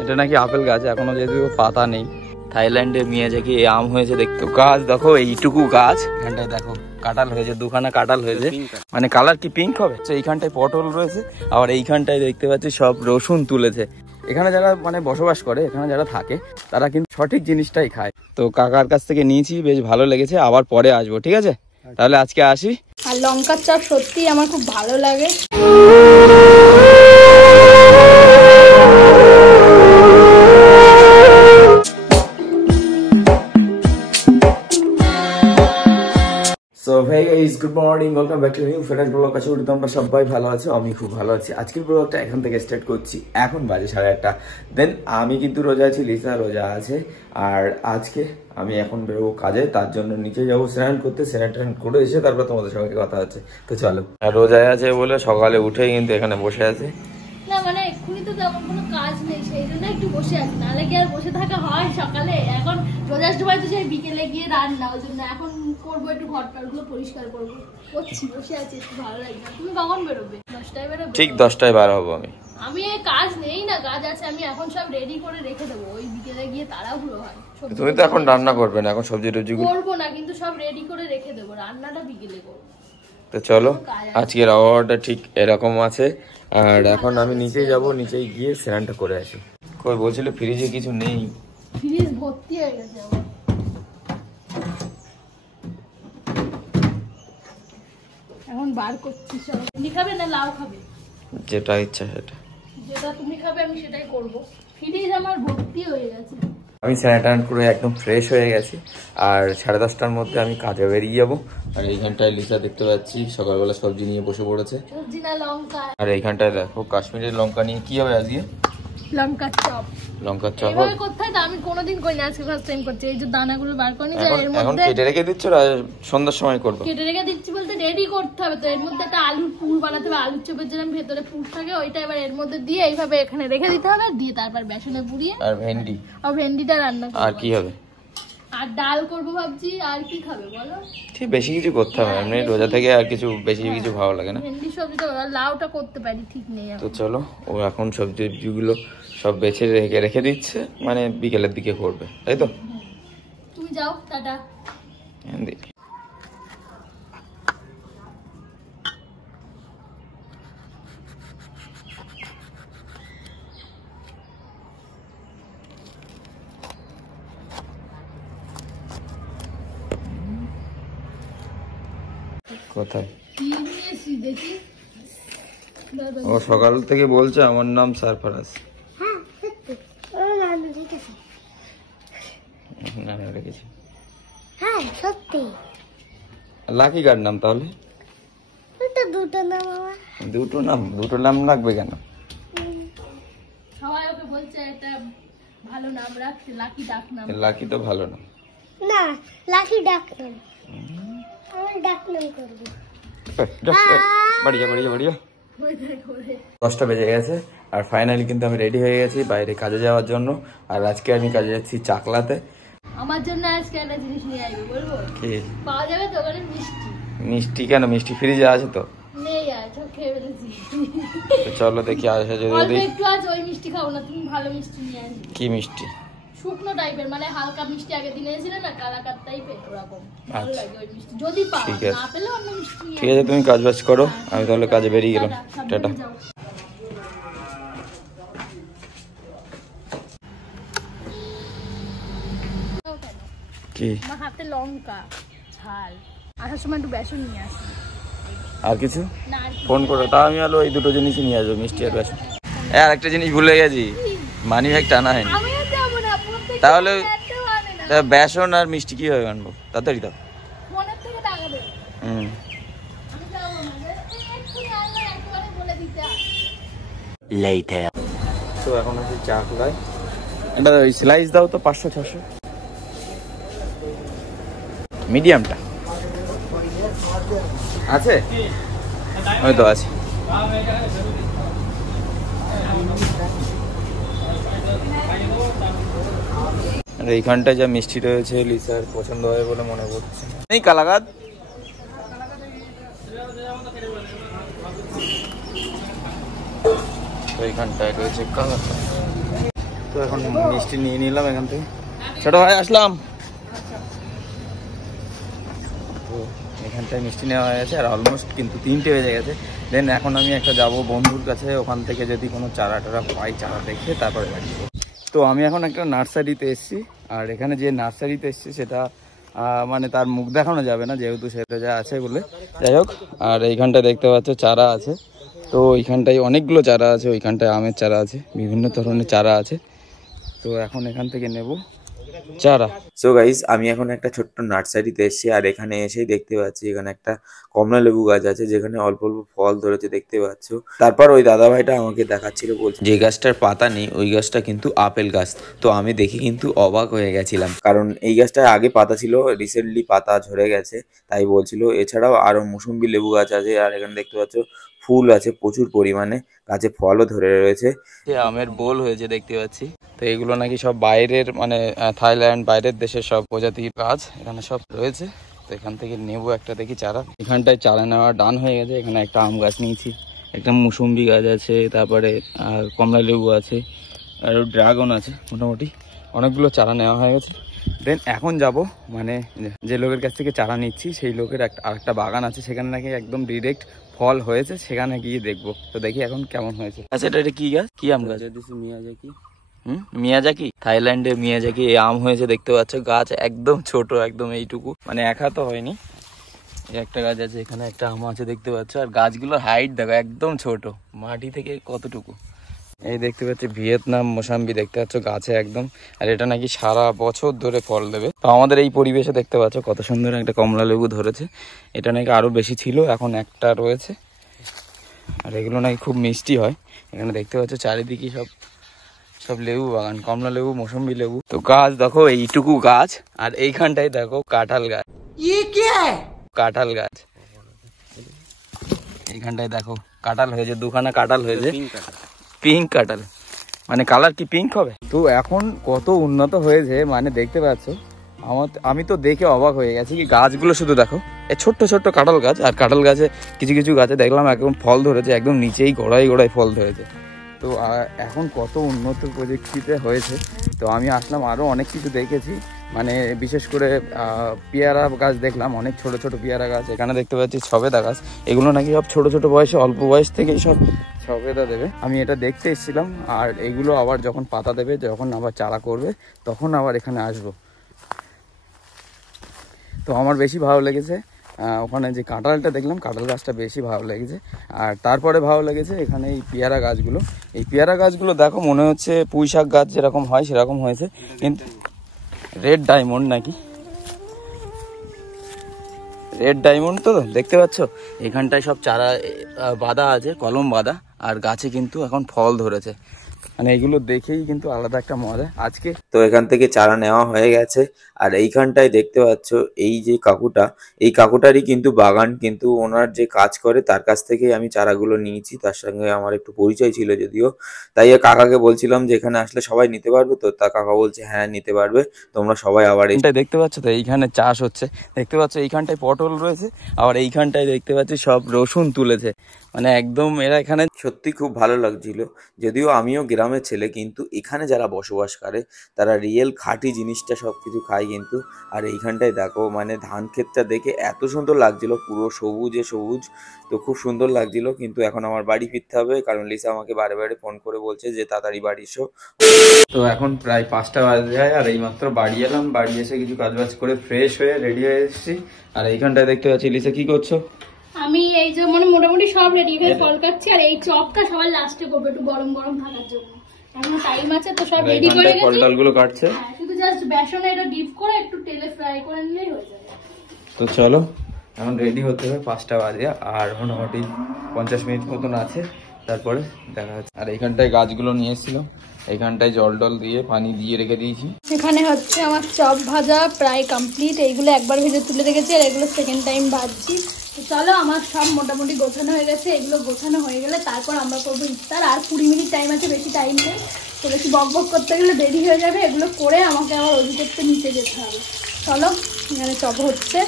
এটা নাকি আপেল গাছ, এখনো যেহেতু পাতা নেই। থাইল্যান্ডের মিয়াজাকি এই আম হয়েছে দেখতে, গাছ দেখো এইটুকু গাছ, এখানটায় দেখো কাঁঠাল হয়েছে, দুখানা কাঁঠাল হয়েছে, মানে কালার কি পিঙ্ক হবে। এইখানটায় পটল রয়েছে, আবার এইখানটায় দেখতে পাচ্ছি সব রসুন তুলেছে। এখানে যারা মানে বসবাস করে, এখানে যারা থাকে, তারা কিন্তু সঠিক জিনিসটাই খায়। তো কাকার কাছ থেকে নিয়েছি, বেশ ভালো লেগেছে, আবার পরে আসবো, ঠিক আছে? তাহলে আজকে আসি। আর লঙ্কার চপ সত্যি আমার খুব ভালো লাগে। So hey guys, good morning, welcome back to new fresh vlog. আশা করি তোমরা সবাই ভালো আছো, আমি খুব ভালো আছি। আজকের ব্লগটা এখন থেকে স্টার্ট করছি। এখন বাজে 1:30। দেন আমি কিন্তু রোজা আছি, লিসা রোজা আছে। আর আজকে আমি এখন বেরোবো কাজে, তার জন্য নিচে যাবো স্নান করতে। স্নান করে এসে তারপর তোমাদের সঙ্গে কথা হচ্ছে। তো চলো। আর রোজায় আছে বলে সকালে উঠেই কিন্তু এখানে বসে আছে। না মানে এক্ষুনি তো তেমন কোনো কাজ নেই, সেই জন্য একটু বসে আছি, নাহলে কি আর বসে থাকা হয় সকালে? এখন রোজার সময় তো সেই বিকেলে গিয়ে রান্না, ওই জন্য এখন করবো, একটু ঘরটারগুলো পরিষ্কার করবো, করছি, বসে আছি, একটু ভালো লাগে না। তুমি কখন বেরোবে? 10টায় বেরোবে? ঠিক 10টায় বার হবো আমি। আমি কাজ নেই না, কাজ আছে, আমি এখন সব রেডি করে রেখে দেবো, ওই বিকেলে গিয়ে তাড়াহুড়ো হয়। তুমি তো এখন রান্না করবে না, এখন সবজি টবজি করবো না, কিন্তু সব রেডি করে রেখে দেবো, রান্নাটা বিকেলে করবো। তো চলো, আজকের আবহাওয়াটা ঠিক এরকম আছে। আর এখন আমি নিচে যাব, নিচে গিয়ে স্নানটা করে আসি। কই বলছিল ফ্রিজে কিছু নেই, ফ্রিজ ভর্তি হয়ে গেছে আমার। এখন বার করছি, চলো। তুমি খাবে না লাউ খাবে? যেটা ইচ্ছা সেটা। যেটা তুমি খাবে আমি সেটাই করব। ফ্রিজ আমার ভর্তি হয়ে গেছে। আমি স্নান করে একদম ফ্রেশ হয়ে গেছি। আর 10:30টার মধ্যে আমি কাজে বেরিয়ে যাবো। আর এইখানটায় লিসা দেখতে পাচ্ছি সকালবেলা সবজি নিয়ে বসে পড়েছে। সবজি না লঙ্কা। আর এইখানটায় দেখো কাশ্মীরের লঙ্কা নিয়ে কি হবে আজকে? লঙ্কার চপ। লঙ্কার চপ এভাবে কোথায়? আমি কোনোদিন করি না, আজকে ফার্স্ট টাইম করছি। এই যে দানাগুলো বার করে নিয়ে এর মধ্যে এখন কেটে রেখে দিচ্ছ, সন্ধ্যার সময় করবো? কেটে রেখে দিচ্ছি বলতে রেডি করতে হবে তো। এর মধ্যে একটা আলুর পুর বানাতে হবে, আলুর চপের যেরকম ভেতরে পুর থাকে ওইটা এবার এর মধ্যে দিয়ে এইভাবে এখানে রেখে দিতে হবে, দিয়ে তারপর বেসনে পুড়িয়ে। আর ভেন্ডি? আর ভেন্ডিটা রান্না করব। আর কি হবে? আর ডাল করবো ভাবছি। আর কি খাবে বলো? ঠিক বেশি কিছু করতে হবে, এমনি রোজা থেকে আর কিছু বেশি কিছু ভালো লাগে না। ভেন্ডি সবজিটা, লাউটা করতে পারি, ঠিক নেই। তো চলো, ও এখন সবজিগুলো সব বেছে রেখে দিচ্ছে, মানে বিকেলের দিকে করবে, তাই তো? তুমি যাও, টাটা। কোথায়? দেখি। ও সকাল থেকে বলছে আমার নাম সারফারাজ। হ্যাঁ সত্যি। লাকি কার নাম তাহলে? দুটো নাম লাগবে কেন? সবাই ওকে বলছে এটা ভালো নাম রাখছে, লাকি ডাক নাম। লাকি তো ভালো নাম না, লাকি ডাক নাম। আমি ডাক নাম করব। বাড়িয়া 10টা বেজে গেছে। আর ফাইনালি কিন্তু আমি রেডি হয়ে গেছি বাইরে কাজে যাওয়ার জন্য। আর আজকে আমি কাজে যাচ্ছি চাকলাতে। আমার জন্য আজকে একটা জিনিস নিয়ে আসবে, বলবো? কি পাওয়া যাবে তো ওখানে? মিষ্টি। মিষ্টি কেন? মিষ্টি ফ্রিজে আছে তো? নেই, আছে, খেয়ে ফেলেছি। চলো দেখি আসে যদি। একটু আছে, ওই মিষ্টি খাবো না, তুমি ভালো মিষ্টি নিয়ে আসবে। কি মিষ্টি? শুকনো টাইপের, মানে হালকা মিষ্টি। আগে দিনে এসেছিলে না কালাকাত টাইপের, ওরকম ভালো লাগে ওই মিষ্টি। যদি পাও, না পেলে অন্য মিষ্টি। ঠিক আছে, তুমি কাজ বাজ করো, আমি তাহলে কাজে বেরিয়ে গেলাম। টাটা। কি? আমার হাতে লঙ্কা ঝাল, আসার সময় একটু বেসন নিয়ে আসি। আর কিছু? ফোন করো, তা আমি আলো এই দুটো জিনিসই নিয়ে আসবো, মিষ্টি আর বেসন। আর একটা জিনিস ভুলে গেছি, মানি ব্যাগ টানা হয়নি। তাহলে বেসন আর মিষ্টি কিভাবে আনবো? তাড়াতাড়ি দাও। তো এখন আছে চাকলায়। এটা ওই স্লাইস দাও তো, 500-600 মিডিয়ামটা আছে? ওই তো আছে। এইখানটায় যা মিষ্টি রয়েছে লিসার পছন্দ হয় বলে মনে করছে। এই কালাকাদ তো এইখানটায় রয়েছে কালাকাদ। তো এখন মিষ্টি নিয়ে নিলাম এখান থেকে। ছোট ভাই আসলাম। তো এখানটায় মিষ্টি নেওয়া হয়ে গেছে আর অলমোস্ট কিন্তু 3টে বেজে গেছে। দেন এখন আমি একটা যাব বন্ধুর কাছে, ওখান থেকে যদি কোনো চারা টারা পাই চারা দেখে তারপরে রাখবো। তো আমি এখন একটা নার্সারিতে এসেছি, আর এখানে যে নার্সারিতে এসেছি সেটা মানে তার মুখ দেখানো যাবে না যেহেতু সেটা যা আছে বলে। যাই হোক, আর এইখানটায় দেখতে পাচ্ছ চারা আছে। তো ওইখানটায় অনেকগুলো চারা আছে, ওইখানটায় আমের চারা আছে, বিভিন্ন ধরনের চারা আছে। তো এখন এখান থেকে নেব চারা। সো গাইস, আমি এখন একটা ছোট্ট নার্সারিতে এসেছি, আর এখানে এসেই দেখতে পাচ্ছি এখানে একটা কমলা লেবু গাছ আছে যেখানে অল্প অল্প ফল ধরেছে দেখতে পাচ্ছ। তারপর ওই দাদা ভাইটা আমাকে দেখাচ্ছিল, বলছে যে গাছটার পাতা নেই ওই গাছটা কিন্তু আপেল গাছ। তো আমি দেখি কিন্তু অবাক হয়ে গেছিলাম, কারণ এই গাছটার আগে পাতা ছিল, রিসেন্টলি পাতা ঝরে গেছে তাই বলছিল। এছাড়াও আরো মুসম্বি লেবু গাছ আছে, আর এখানে দেখতে পাচ্ছ ফুল আছে প্রচুর পরিমাণে, গাছে ফলও ধরে রয়েছে। আমের বোল হয়েছে দেখতে পাচ্ছি। তো এগুলো নাকি সব বাইরের মানে থাইল্যান্ড বাইরের দেশের সব প্রজাতির গাছ এখানে সব রয়েছে। তো এখান থেকে নেবো একটা দেখি চারা। এখানটায় চারা নেওয়া ডান হয়ে গেছে। এখানে একটা আম গাছ নিয়েছি, একটা মুসম্বি গাছ আছে, তারপরে কমলা লেবু আছে, আর ড্রাগন আছে। মোটামুটি অনেকগুলো চারা নেওয়া হয়ে গেছে। দেন এখন যাব মানে যে লোকের কাছ থেকে চারা নিচ্ছি সেই লোকের আরেকটা বাগান আছে, সেখানে নাকি একদম ডিরেক্ট ফল হয়েছে, সেখানে গিয়ে দেখবো। তো দেখি এখন কেমন হয়েছে। আচ্ছা, এটা কি গাছ, কি আম গাছ? মিয়াজাকি। মিয়াজাকি, থাইল্যান্ডের মিয়াজাকি এই আম হয়েছে দেখতে পাচ্ছ। গাছ একদম ছোট, একদম এইটুকু, মানে এক হাতও হয়নি। একটা গাছ আছে, এখানে একটা আম আছে দেখতে পাচ্ছ। আর গাছগুলোর হাইট দেখো একদম ছোট, মাটি থেকে কতটুকু। এই দেখতে পাচ্ছি ভিয়েতনাম মোসাম্বি দেখতে পাচ্ছ গাছে একদম। আর এটা নাকি সারা বছর ধরে ফল দেবে। তো আমাদের এই পরিবেশে দেখতে পাচ্ছ কত সুন্দর একটা কমলা লেবু ধরেছে। এটা নাকি আরো বেশি ছিল, এখন একটা রয়েছে। আর এগুলো নাকি খুব মিষ্টি হয়। এখানে দেখতে পাচ্ছ চারিদিকে সব লেবু বাগান, কমলা লেবু, মৌসুম্বি লেবু। তো গাছ দেখো এইটুকু গাছ, আর এইখানটায় দেখো কাঁঠাল গাছ। কাঁঠাল গাছ এইখানটায় দেখো কাঁঠাল হয়েছে, দুখানা কাঁঠাল হয়েছে, পিঙ্ক কাঁঠাল, মানে কালার কি পিঙ্ক হবে। তো এখন কত উন্নত হয়েছে মানে দেখতে পাচ্ছ। আমি তো দেখে অবাক হয়ে গেছি কি গাছগুলো শুধু দেখো, এই ছোট্ট ছোট্ট কাঁঠাল গাছ। আর কাঁঠাল গাছে কিছু কিছু গাছে দেখলাম একদম ফল ধরেছে, একদম নিচেই গোড়ায় গোড়ায় ফল ধরেছে। তো এখন কত উন্নত প্রযুক্তিতে হয়েছে। তো আমি আসলাম, আরও অনেক কিছু দেখেছি, মানে বিশেষ করে পেয়ারা গাছ দেখলাম, অনেক ছোট ছোট পেয়ারা গাছ। এখানে দেখতে পাচ্ছি সবেদা গাছ, এগুলো নাকি সব ছোট ছোট বয়সে, অল্প বয়স থেকেই সব সবেদা দেবে। আমি এটা দেখতে এসেছিলাম, আর এগুলো আবার যখন পাতা দেবে, যখন আবার চারা করবে, তখন আবার এখানে আসবো। তো আমার বেশি ভালো লেগেছে ওখানে যে কাঁঠালটা দেখলাম, কাঁঠাল গাছটা বেশি ভালো লেগেছে। আর তারপরে ভালো লেগেছে এখানে এই পেয়ারা গাছগুলো। এই পেয়ারা গাছগুলো দেখো মনে হচ্ছে পুঁই শাক গাছ যেরকম হয় সেরকম হয়েছে, কিন্তু রেড ডায়মন্ড নাকি, রেড ডায়মন্ড। তো দেখতে পাচ্ছ এখানটায় সব চারা বাঁধা আছে, কলম বাঁধা, আর গাছে কিন্তু এখন ফল ধরেছে। মানে এগুলো দেখেই কিন্তু আলাদা একটা মজা আজকে। তো এখান থেকে চারা নেওয়া হয়ে গেছে, আর এইখানটায় দেখতে পাচ্ছ এই যে কাকুটা, এই কাকুটারই কিন্তু বাগান, কিন্তু ওনার যে কাজ করে তার কাছ থেকেই আমি চারাগুলো নিয়েছি। তার সঙ্গে আমার একটু পরিচয় ছিল যদিও, তাই কাকাকে বলছিলাম যে এখানে আসলে সবাই নিতে পারবে। তো তা কাকা বলছে হ্যাঁ নিতে পারবে, তোমরা সবাই আবার এইখানটায় দেখতে পাচ্ছ। তো এইখানে চাষ হচ্ছে দেখতে পাচ্ছ, এইখানটায় পটল রয়েছে, আবার এইখানটায় দেখতে পাচ্ছি সব রসুন তুলেছে। মানে একদম এরা এখানে সত্যি খুব ভালো লাগছিল। যদিও আমিও গ্রামের ছেলে, কিন্তু এখানে যারা বসবাস করে তারা রিয়েল খাঁটি জিনিসটা সব কিছু খায় কিন্তু। আর এইখানটায় দেখো মানে ধান ক্ষেতটা দেখে এত সুন্দর লাগছিল, পুরো সবুজে সবুজ। তো খুব সুন্দর লাগছিল, কিন্তু এখন আমার বাড়ি ফিরতে হবে, কারণ লিসা আমাকে বারে বারে ফোন করে বলছে যে তাড়াতাড়ি বাড়ি এসো। তো এখন প্রায় 5টা বাজে যায়, আর এইমাত্র বাড়ি এলাম। বাড়ি এসে কিছু কাজবাজ করে ফ্রেশ হয়ে রেডি হয়ে এসেছি। আর এইখানটায় দেখতে পাচ্ছি লিসা কি করছো? আমি এই যে মানে মোটামুটি সব রেডি হয়ে ফল কাটছি, আর এই চপটা সবার লাস্টে করবো একটু গরম গরম থাকার জন্য। এখন টাইম আছে, তো সব রেডি করে গেছি। ফলটালগুলো কাটছে, হ্যাঁ, শুধু জাস্ট বেসনে এটা ডিপ করে একটু তেলে ফ্রাই করে নিলেই হয়ে যাবে। তো চলো এখন রেডি হতে হবে। 5টা বাজে, আর মোটামুটি 50 মিনিট মতন আছে, তারপরে দেখা যাচ্ছে। আর এইখানটায় গাছগুলো নিয়ে এসেছিলাম, এইখানটায় জল টল দিয়ে পানি দিয়ে রেখে দিয়েছি। এখানে হচ্ছে আমার চপ ভাজা প্রায় কমপ্লিট। এইগুলো একবার ভেজে তুলে রেখেছি, আর এগুলো সেকেন্ড টাইম ভাজছি। তো চলো, আমার সব মোটামুটি গোছানো হয়ে গেছে। এগুলো গোছানো হয়ে গেলে তারপর আমরা করবো ইফতার। আর 20 মিনিট টাইম আছে, বেশি টাইম নেই। তো বেশি বক বক করতে গেলে দেরি হয়ে যাবে। এগুলো করে আমাকে আবার ওই করতে নিচে যেতে হবে। চলো, এখানে চপ হচ্ছে।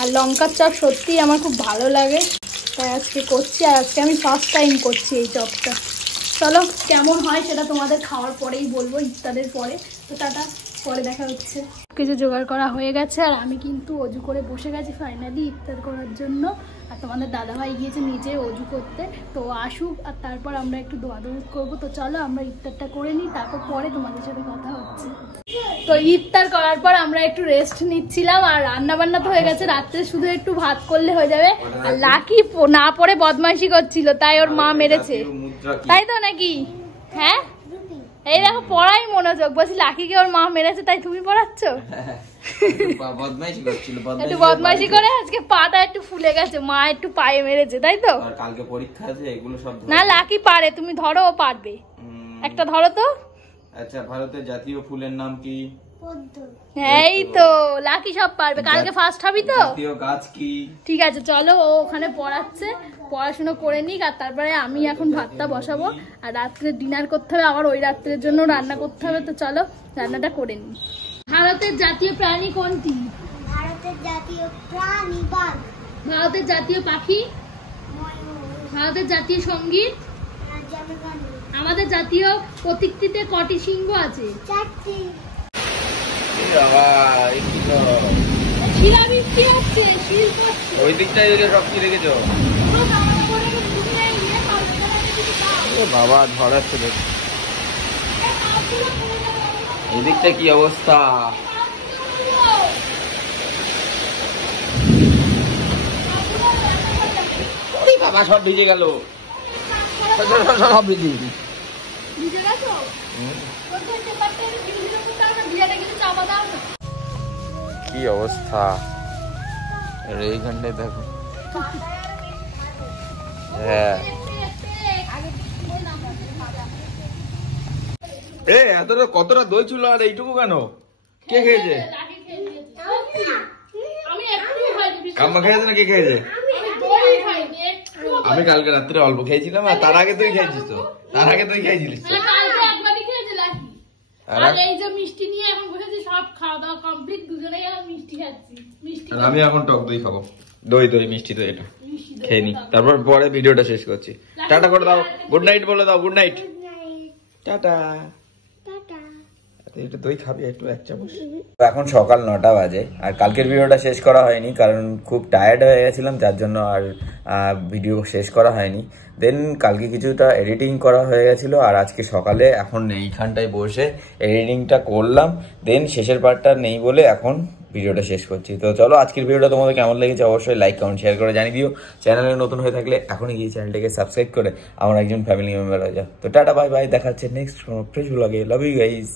আর লঙ্কার চপ সত্যিই আমার খুব ভালো লাগে, তাই আজকে করছি। আর আজকে আমি ফার্স্ট টাইম করছি এই চপটা। চলো কেমন হয় সেটা তোমাদের খাওয়ার পরেই বলবো, ইফতারের পরে। তো টাটা, পরে দেখা হচ্ছে। কিছু জোগাড় করা হয়ে গেছে আর আমি কিন্তু অজু করে বসে গেছি ফাইনালি ইফতার করার জন্য। আর তোমাদের দাদাভাই গিয়েছে নিচে অজু করতে, তো আসুক আর তারপর আমরা একটু দোয়া দরুদ করবো। তো চলো আমরা ইফতারটা করে নিই, তারপর পরে তোমাদের সাথে কথা হচ্ছে। তো ইফতার করার পর আমরা একটু রেস্ট নিচ্ছিলাম আর রান্না বান্না তো হয়ে গেছে, রাত্রে শুধু একটু ভাত করলে হয়ে যাবে। আর লাকি না পড়ে বদমাইশি করছিল, তাই ওর মা মেরেছে, তাই তো নাকি? হ্যাঁ এই দেখো পড়াই মনোযোগ, বলছি লাকিকে ওর মা মেরেছে তাই তুমি পড়াচ্ছ? একটু বদমাইশি করে আজকে পাটা একটু ফুলে গেছে, মা একটু পায়ে মেরেছে, তাই তো? কালকে পরীক্ষা আছে, এগুলো সব না লাকি পারে, তুমি ধরো ও পারবে। একটা ধরো তো। আচ্ছা, ভারতের জাতীয় ফুলের নাম কি? এই তো লাকি সব পারবে, কালকে ফার্স্ট হবি তো? জাতীয় গাছ কি? ঠিক আছে চলো, ও ওখানে পড়াচ্ছে, পড়াশোনা করে নিক আর তারপরে আমি এখন ভাতটা বসাবো। আর রাত্রে ডিনার করতে হবে, আবার ওই রাত্রের জন্য রান্না করতে হবে। তো চলো রান্নাটা করে নিই। ভারতের জাতীয় প্রাণী কোনটি? ভারতের জাতীয় প্রাণী বাঘ। ভারতের জাতীয় পাখি? ভারতের জাতীয় সঙ্গীত? আমাদের জাতীয় প্রতীকটিতে কটি সিংহ আছে? 4টি। শিলাবৃষ্টি হচ্ছে, শিল পড়ছে। ওই দিকটাই সব কি রেখেছো? বাবা ধরাচ্ছে দেখ, এই দিকটা কি অবস্থা? বাবা সব ভিজে গেল, সব ভিজে কি অবস্থা এইখানটায় দেখো। হ্যাঁ এ এতটা কতটা দই ছিল আর এইটুকু কেন? কে খেয়েছে? কাম্মা খেয়েছে না কে খেয়েছে? আমি কালকে রাত্রে অল্প খেয়েছিলাম আর তার আগে তুই খেয়েছিস, তো তার আগে তুই খেয়েছিলিস তো। আমি এখন টক দই খাবো, দই দই মিষ্টি দই, এটা খেয়ে নি, তারপর পরে ভিডিওটা শেষ করছি। টাটা করে দাও, গুড নাইট বলে দাও, গুড নাইট, টাটা। এটা দই খাবি একটু, এক চামচ। এখন সকাল 9টা বাজে আর কালকের ভিডিওটা শেষ করা হয়নি কারণ খুব টায়ার্ড হয়ে গেছিলাম, যার জন্য আর ভিডিও শেষ করা হয়নি। দেন কালকে কিছুটা এডিটিং করা হয়ে গেছিলো আর আজকে সকালে এখন এইখানটায় বসে এডিটিংটা করলাম। দেন শেষের পার্টটা নেই বলে এখন ভিডিওটা শেষ করছি। তো চলো আজকের ভিডিওটা তোমাদের কেমন লেগেছে অবশ্যই লাইক কমেন্ট শেয়ার করে জানিয়ে দিও। চ্যানেলে নতুন হয়ে থাকলে এখনই গিয়ে চ্যানেলটাকে সাবস্ক্রাইব করে আমার একজন ফ্যামিলি মেম্বার হয়ে যাও। তো টাটা বাই বাই, দেখা হচ্ছে নেক্সট ফ্রেশ ব্লগে। Love you guys.